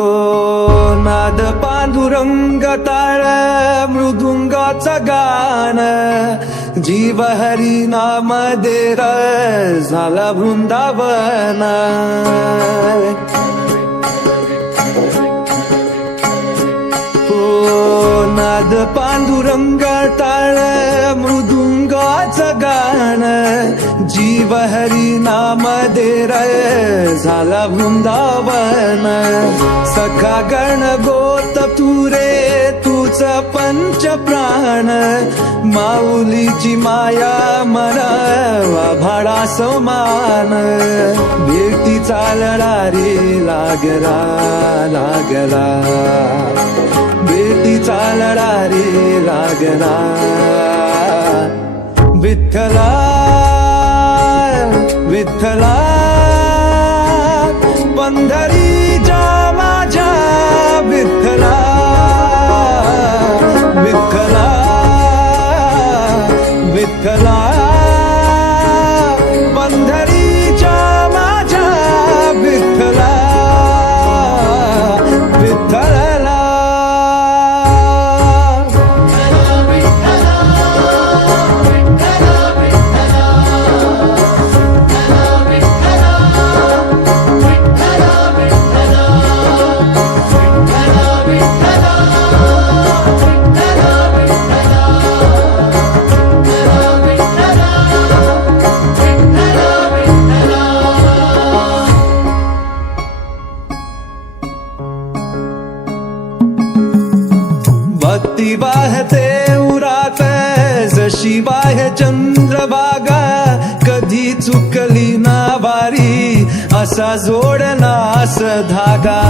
हो नाद पांडुरंग टाळ मृदुंगाचं गाण जीव हरी नाम देर झाला वृंदावन नाद पांडुरंग टाळ मृदुंगाचं गाण जीव हरी नाम देर झाला वृंदावन सखा गण गोत तुरे तुझ पंच प्राण माऊलीची माया मनावा भाडा समान भेटीचा लढा रे लागला लागला भेटीचा लढा रे लागला विठ्ठला विठ्ठला पंढरीच्या माझ्या विठ्ठला विठ्ठला विठ्ठला पंढरीच्या माझ्या विठ्ठला विठ्ठला भक्ती वाहते उरात जशी वाहे चंद्रभागा कधी चुकली ना वारी असा जोडनास धागा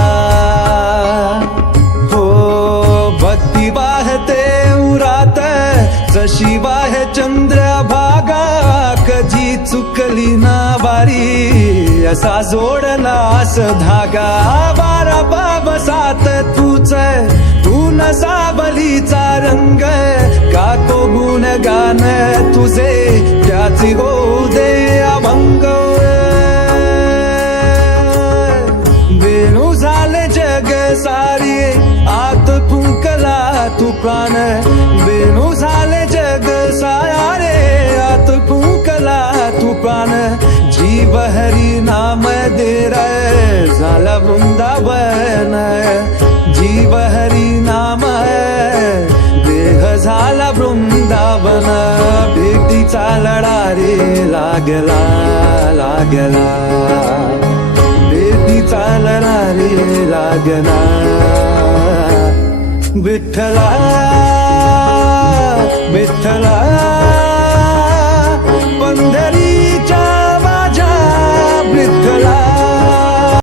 हो भक्ती वाहते उरात जशी वाहे चंद्रभागा कधी चुकली ना वारी असा जोडनास धागा बारा बाबसात तूच तू सावलीचा रंग काको गुण गान तुझे त्याची होऊ दे अभंग वेणू झाले जग सारी आत फुंकला तू प्राण वेणू झाले जग सारे आत फुंकला तू प्राण जीव हरी नाम देर झाला वृंदावन जीव हरी नाम देह झाला वृंदावन भेटीचा लढा रे लागला लागला भेटीचा लढा रे लागला विठ्ठला विठ्ठला